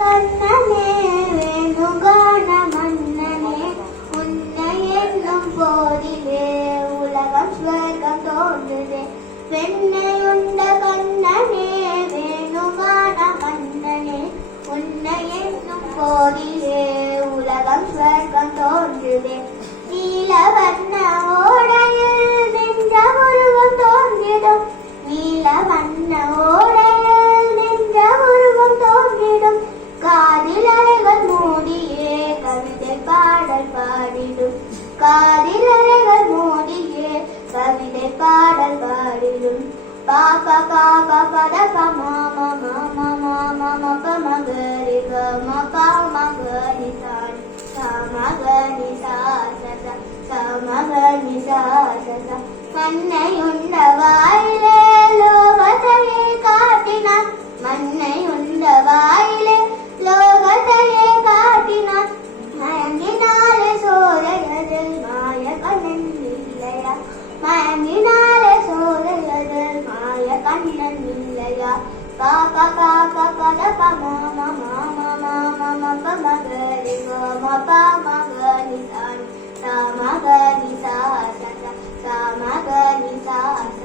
கண்ணனே வேணுகான மன்னனே உன்னை என்னும் போதிலே உலகம் ஸ்வர்க்கம் தோன்றுதே. பெண்ணை உண்ட கண்ணனே வேணுகான மன்னனே உன்னை என்னும் போதிலே உலகம் ஸ்வர்க்கம் தோன்றுதே. நீலவண்ண ஓடையில் நின்ற உருவம் தோன்றிடும் நீலவண்ண ஓடையில் நின்ற உருவம் தோன்றிடும். காதில் அலைகள் மூடியே கவிதை பாடல் பாடிடும் காதில் அலைகள் மூடியே கவிதை பாடல் பாடிடும். பாபா பாபா பத பமாமா மாமா மாமா மப மகரி கம பாமகரி சாணி சமகரி சாசச சமகரி சாசச. மண்ணை உண்ட வாயிலே லோகத்தையே காட்டினான் மண்ணை உண்ட வாயிலே லோகத்தையே காட்டினான். மயங்கினாலே சோலையதில் மாய கண்ணன் இல்லையா மயங்கினாலே சோலையதில் மாய கண்ணன் இல்லையா. பாபா பாபா பத பமாமா மாமா மாமா மப மகரி கம பாமகரி சாணி சமகரி சாசச சமகரி சாச.